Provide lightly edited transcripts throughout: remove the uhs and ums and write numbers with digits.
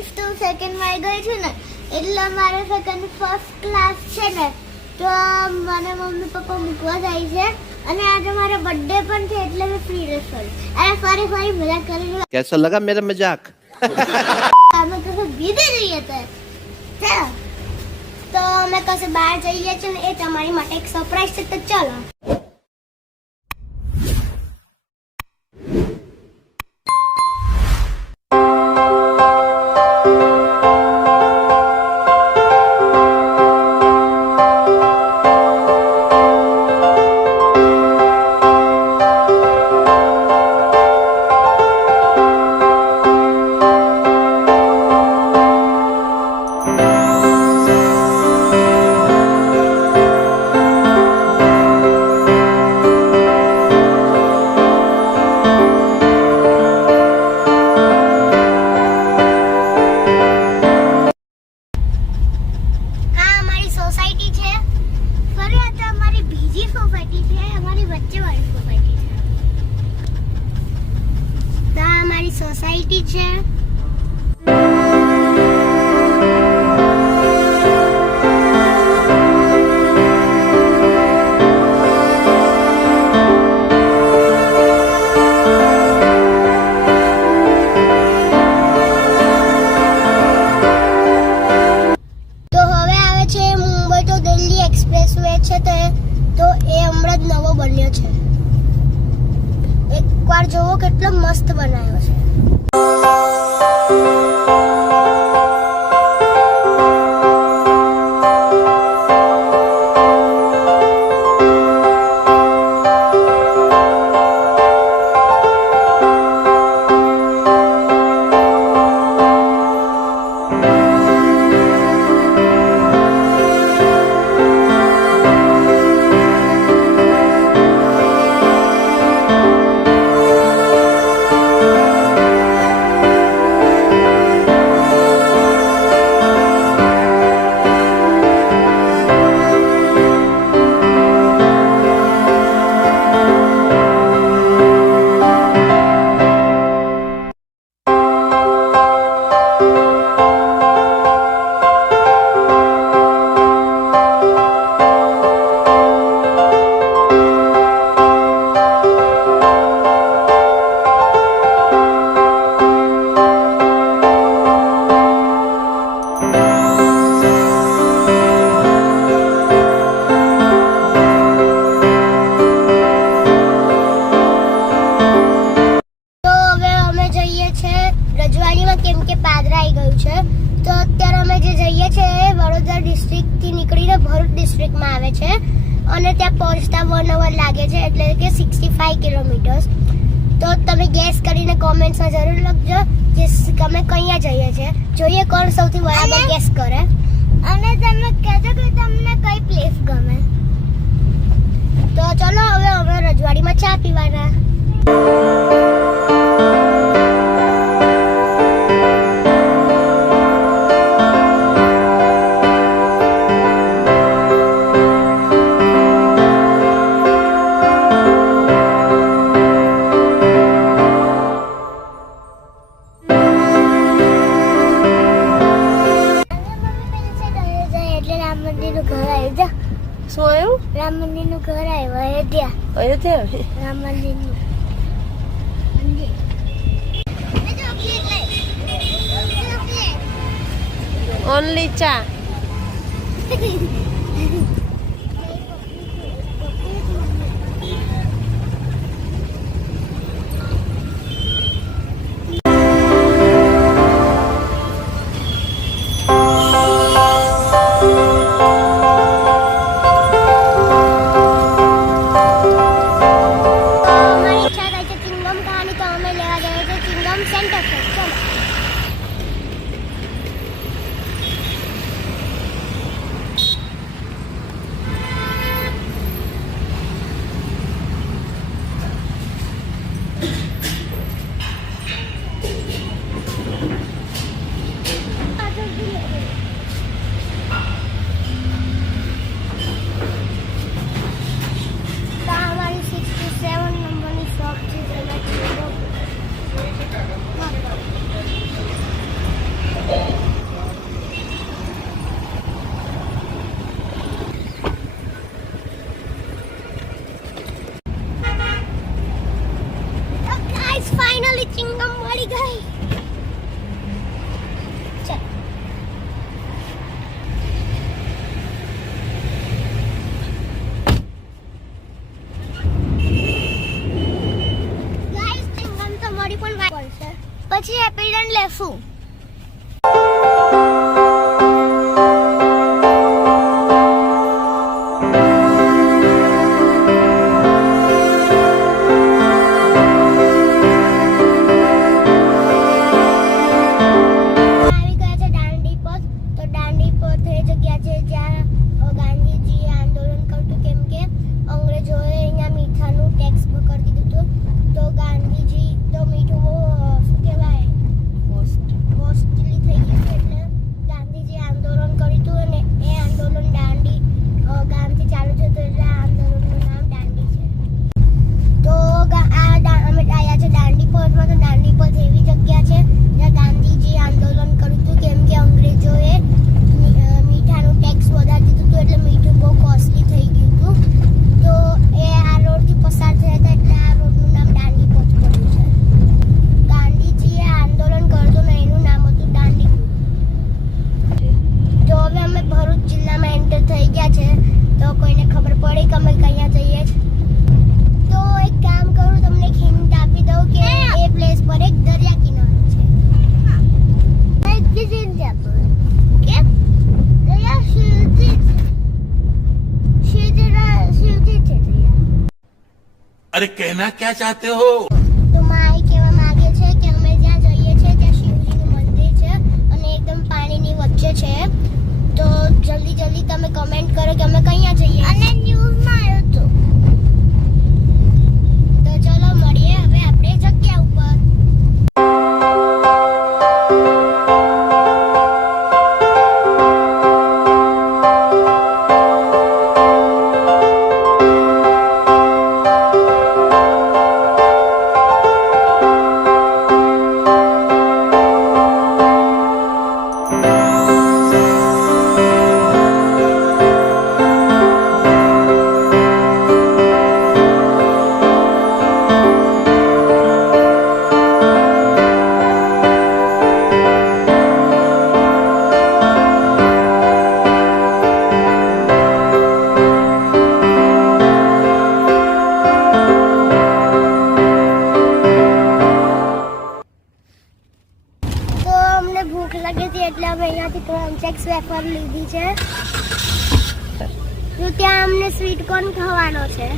Friends તો સેકન્ડમાં આવી ગઈ છું ને એટલે મારે સેકન્ડ ફર્સ્ટ ક્લાસ છે ને તો મને મમ્મી પપ્પા મૂકવા જાય છે અને આજે મારો બર્થડે પણ છે એટલે મેં ફ્રી રહેશ અને ફરી મજાક કરી कैसा लगा मेरा मजाक અમે કસે બીજે જઈએ તો અમે કસે બહાર જઈએ છીએ ને એ તમારી માટે એક સરપ્રાઈઝ છે તો ચાલો સોસાયટી છે તો હવે આવે છે મુંબઈ તો દિલ્હી એક્સપ્રેસ વે છે તો એ હમણાં જ નવો બન્યો છે એકવાર જોવો કેટલો મસ્ત બનાવ્યો છે કેમ કે પાદરા આવી ગયું છે તો અત્યારે અમે જે જઈએ છીએ વડોદરા ડિસ્ટ્રિક્ટથી નીકળીને ભરૂચ ડિસ્ટ્રિક્ટમાં આવે છે અને ત્યાં પહોંચતા 1 અવર લાગે છે એટલે કે 65 કિલોમીટર્સ તો તમે ગેસ કરીને કોમેન્ટ્સમાં જરૂર લખજો કે અમે કયા જઈએ છીએ જોઈએ કોણ સૌથી બરાબર ગેસ કરે અને તમે કહેજો કે તમને કઈ પ્લેસ ગમે તો ચલો હવે અમે રજવાડીમાં ચા પીવાના શું આવ્યું રામ મંદિરનું ઘર આવ્યું અયોધ્યા રામ મંદિરનું ઓનલી ચા પણ લેશું. આવી ગયા છે દાંડી પર. તો દાંડી પર એ જગ્યા છે જ્યાં ગાંધીજીએ આંદોલન કર્યું હતું, કેમ કે અંગ્રેજોએ અહીંયા મીઠાનું ટેક્સ કરી દીધું હતું. તો ગાંધીજી તો મીઠું બહુ શું કહેવાય કોસ્ટલી થઈ ગયું હતું, એટલે ગાંધીજીએ આંદોલન કર્યું હતું અને એ આંદોલન દાંડી ગામથી ચાલુ થયું હતું, એટલે આ આંદોલનનું નામ દાંડી છે. તો અમે આવ્યા છે દાંડી પહોંચમાં. તો દાંડી પહોંચ એવી જગ્યા છે જ્યાં ગાંધીજીએ આંદોલન કર્યું હતું, કેમ કે અંગ્રેજોએ મીઠાનું ટેક્સ વધારી દીધું હતું, એટલે મીઠું બહુ કોસ્ટલી થઈ ગયું હતું. તો એ આ રોડથી પસાર થયા હતા, એટલે આ રોડનું નામ દાંડી પહોંચ પડ્યું છે. ગાંધીજીએ આંદોલન કર્યું હતું ને એનું નામ હતું દાંડી. તો હવે અમે ભરૂચ જિલ્લામાં એન્ટર થઈ ગયા છે. તો કોઈને ખબર પડી કે અમે કયા જઈએ છીએ. તો એક કામ કરું, તમને એક હિન્ટ આપી દઉં કે એ પ્લેસ પર એક દરિયા કિનારો છે. એક બીજી હિન્ટ આપો કે દરિયા શિવજી છે દરિયા. अरे कहना क्या चाहते हो? તો માય કહેવા માંગે છે કે અમે જ્યાં જઈએ છીએ ત્યાં શિવજીનું મંદિર છે અને એકદમ પાણીની વચ્ચે છે. તો જલ્દી જલ્દી તમે કમેન્ટ કરો કે અમે કયા જઈએ. અને ન્યૂઝમાં આવ્યું હતું. તો ચલો મળીએ હવે આપણે જગ્યા ઉપર. ભૂખ લાગી હતી એટલે અમે અહીંયાથી ક્રન્ચેક્સ વેફર લીધી છે. તો ત્યાં અમને સ્વીટ કોર્ન ખાવાનો છે.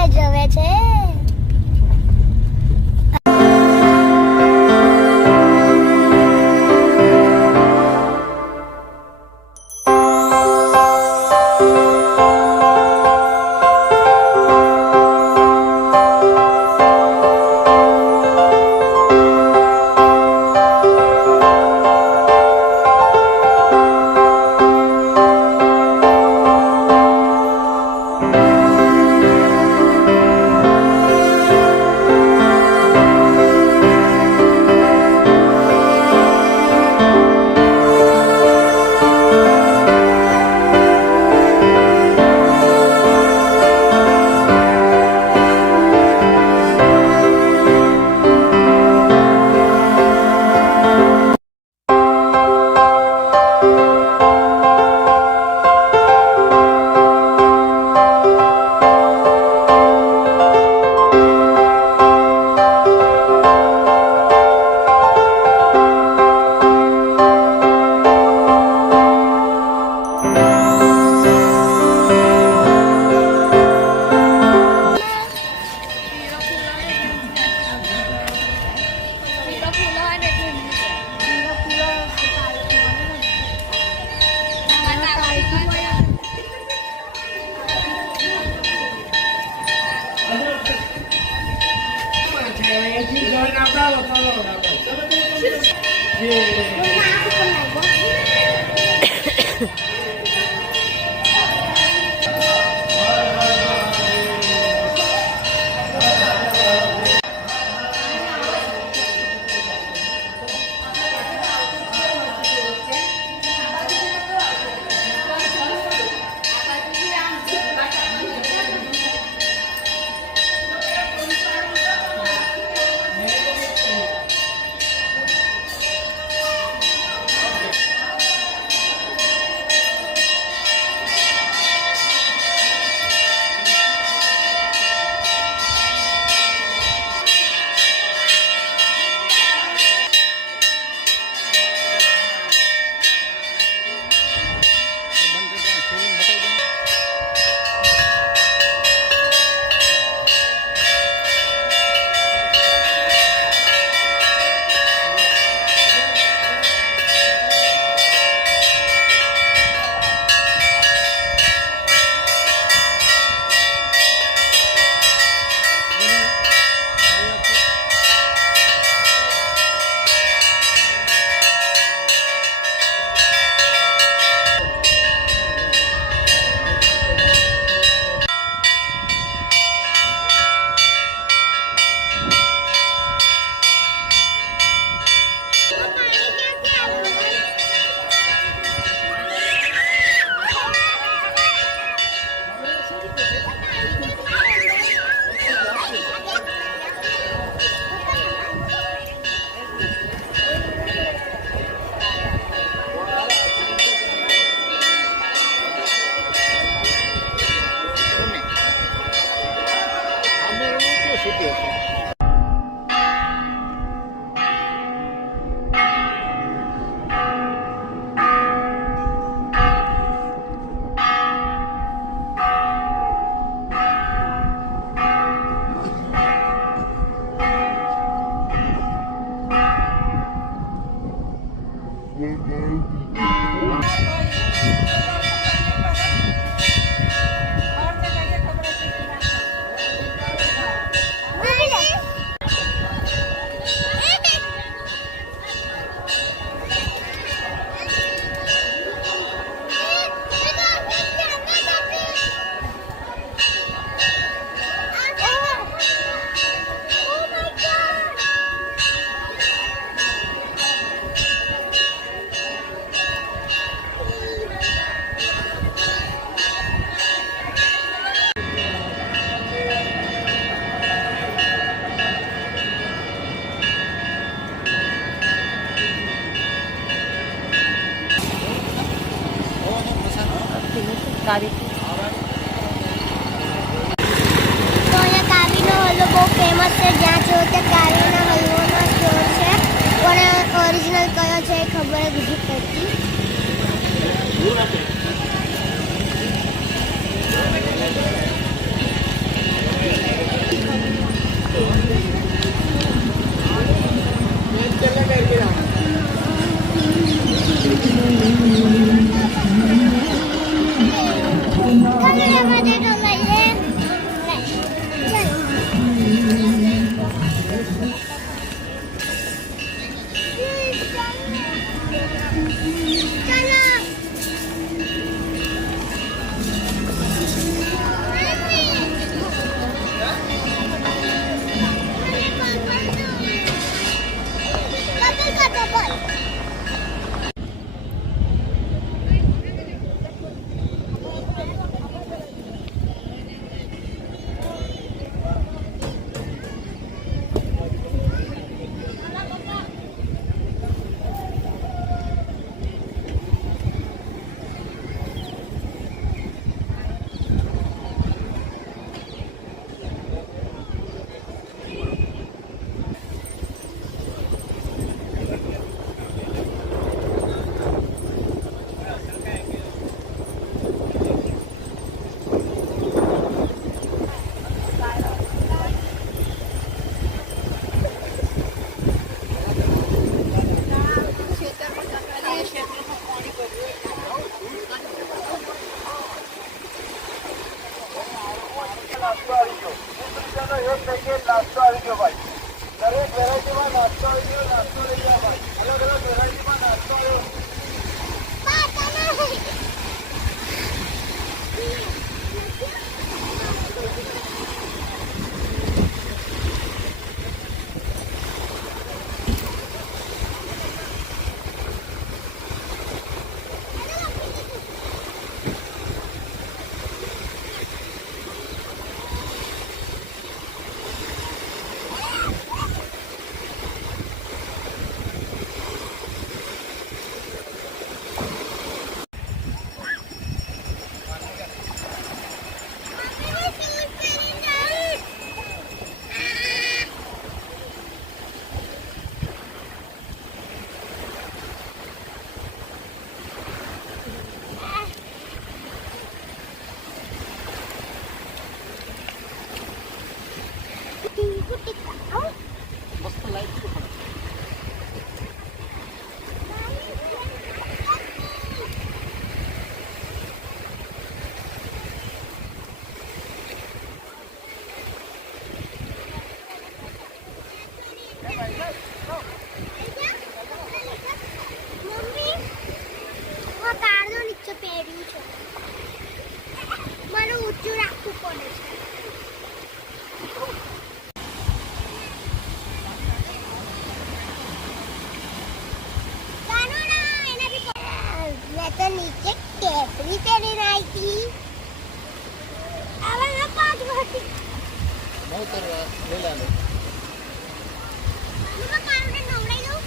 મને જવે છે. કાવી તો અહીંયા કાવીનો હલવો બહુ ફેમસ છે. જ્યાં જો તે કાવીના હલવાનો સ્ટોર છે, પણ ઓરિજિનલ કયો છે એ ખબર જ નથી પડતી. નાસ્તો આવી ગયો ભાઈ. દરેક વેરાયટીમાં નાસ્તો આવી ગયો. નાસ્તો લઈ જાઓ ભાઈ. અલગ અલગ વેરાયટીમાં નાસ્તો આવ્યો. મને ઊંચું રાખવું પડે છે. મેં તો નીચે કેપરી પહેરીને આવી હતી. હવે મેં પાછું હતી. મમ્મા કારુને નવડાવી દઉં.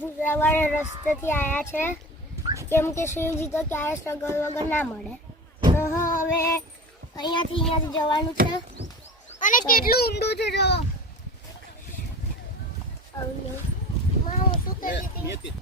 ગુજરાવાળા રસ્તેથી આવ્યા છે કેમ કે શિવજી તો ક્યારે સ્ટ્રગલ વગર ના મળે. તો હવે અહીંયાથી જવાનું છે અને કેટલું ઊંડું છે જો. હું શું કહેતી હતી?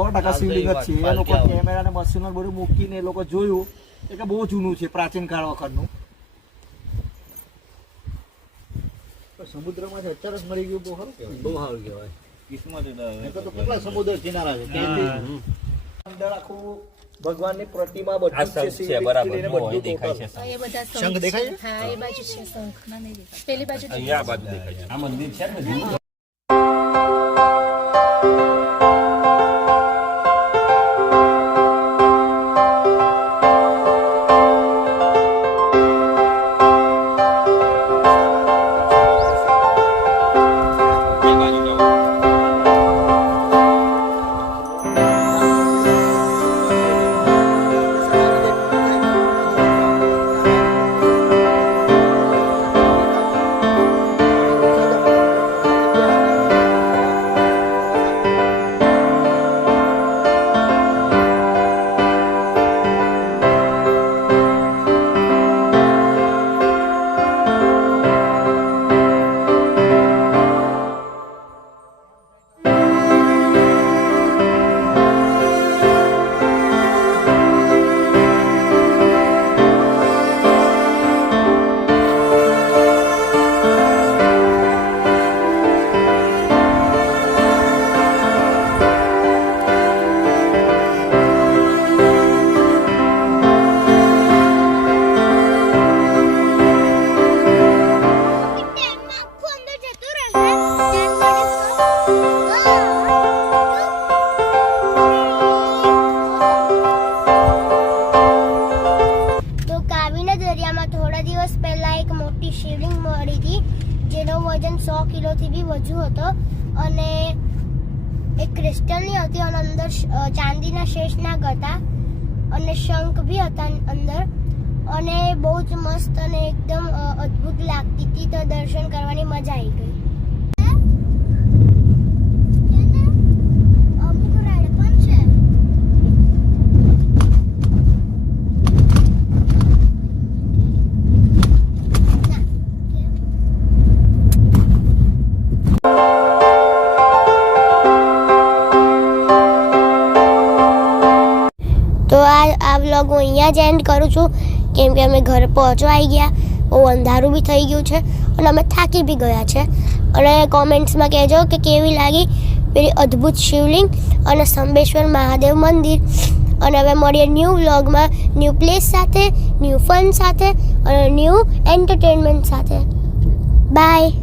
100% શિવલિંગ જ છે. એ લોકો કેમેરા ને મશીન બધું મૂકીને એ લોકો જોયું એટલે બહુ જૂનું છે, પ્રાચીન કાળ વખતનું. સમુદ્રમાં અત્યારે જ મરી ગયું, બહુ સારું કહેવાય. તો કેટલા સમુદ્ર કિનારા છે અંદર આખું ભગવાનની પ્રતિમા બધું છે, શિવલિંગથી લઈને બધું દેખાય છે. શંખ દેખાય છે? હા, એ બાજુ છે શંખ. ના, નહીં દેખાય. પેલી બાજુ અહીંયા આ બાજુ દેખાય છે. આ મંદિર છે ને જૂનું. થોડા દિવસ પહેલા એક મોટી શિવલિંગ મળી હતી જેનો વજન 100 કિલોથી બી વધુ હતો અને એક ક્રિસ્ટલની હતી અને અંદર ચાંદીના શેષનાગ હતા અને શંખ બી હતા અંદર અને બહુ જ મસ્ત અને એકદમ અદ્ભુત લાગતી હતી. તો દર્શન કરવાની મજા આવી ગઈ. તો આ વ્લોગ હું અહીંયા જ એન્ડ કરું છું કેમ કે અમે ઘરે પહોંચવા આવી ગયા, બહુ અંધારું બી થઈ ગયું છે અને અમે થાકી બી ગયા છે. અને કોમેન્ટ્સમાં કહેજો કે કેવી લાગી પેલી અદ્ભુત શિવલિંગ અને સંબેશ્વર મહાદેવ મંદિર. અને હવે મળીએ ન્યૂ વ્લોગમાં, ન્યૂ પ્લેસ સાથે, ન્યૂ ફન સાથે અને ન્યૂ એન્ટરટેનમેન્ટ સાથે. બાય.